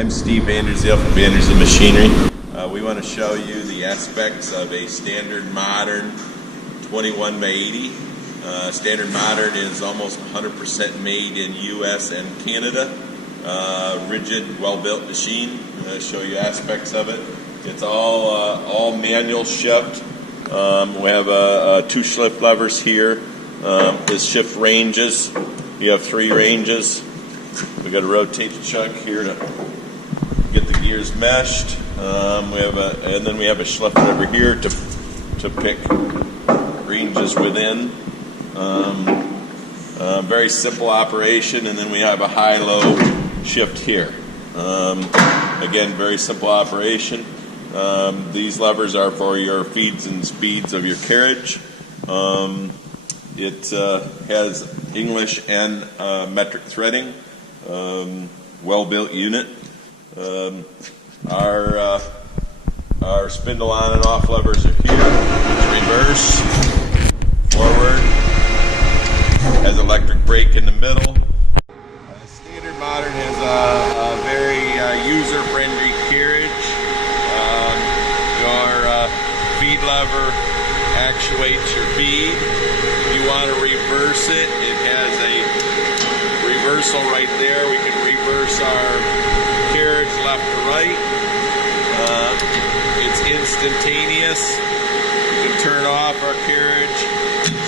I'm Steve Vanderzeel from Vanderzeel Machinery. We want to show you the aspects of a standard modern 21 by 80. Standard modern is almost 100% made in US and Canada. Rigid, well-built machine. I'm going to show you aspects of it. It's all manual shift. We have two shift levers here. This shift ranges. You have 3 ranges. We got a rotate chuck here to get the gears meshed. And then we have a shift lever here to pick ranges within. Very simple operation, and then we have a high-low shift here. Again, very simple operation. These levers are for your feeds and speeds of your carriage. It has English and metric threading. Well-built unit. Our spindle on and off levers are here. It's reverse, forward, has electric brake in the middle. Standard modern has a very user-friendly carriage. Your feed lever actuates your feed. If you want to reverse it, it has a reversal right there. We can reverse our carriage left to right. It's instantaneous. We can turn off our carriage,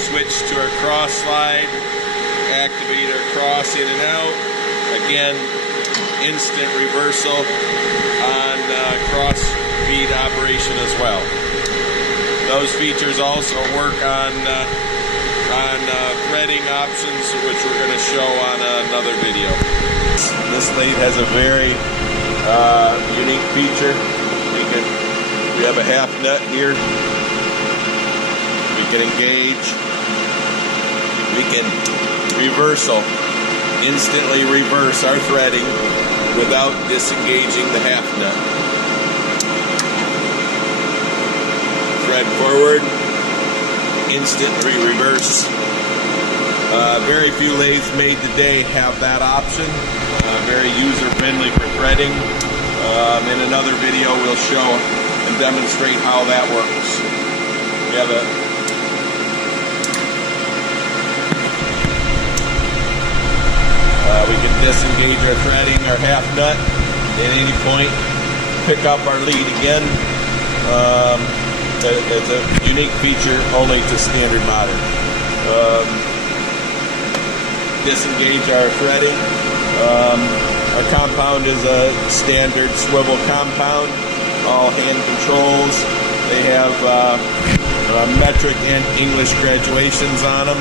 switch to our cross slide, activate our cross in and out. Again, instant reversal on cross feed operation as well. Those features also work on threading options, which we're going to show on another video. This lathe has a very unique feature. We have a half nut here. We can engage. We can instantly reverse our threading without disengaging the half nut. Thread forward, instantly reverse. Very few lathes made today have that option. Very user-friendly for threading. In another video we'll show and demonstrate how that works. We have we can disengage our threading, our half nut at any point, pick up our lead again. It's a unique feature only to standard modern. Disengage our threading. Our compound is a standard swivel compound, all hand controls. They have metric and English graduations on them.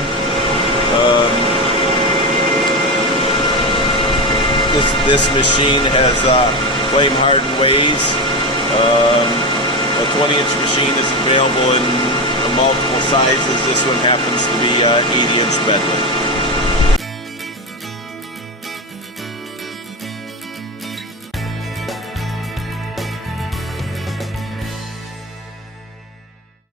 This machine has flame hardened ways. A 20-inch machine is available in multiple sizes. This one happens to be 80-inch bed width.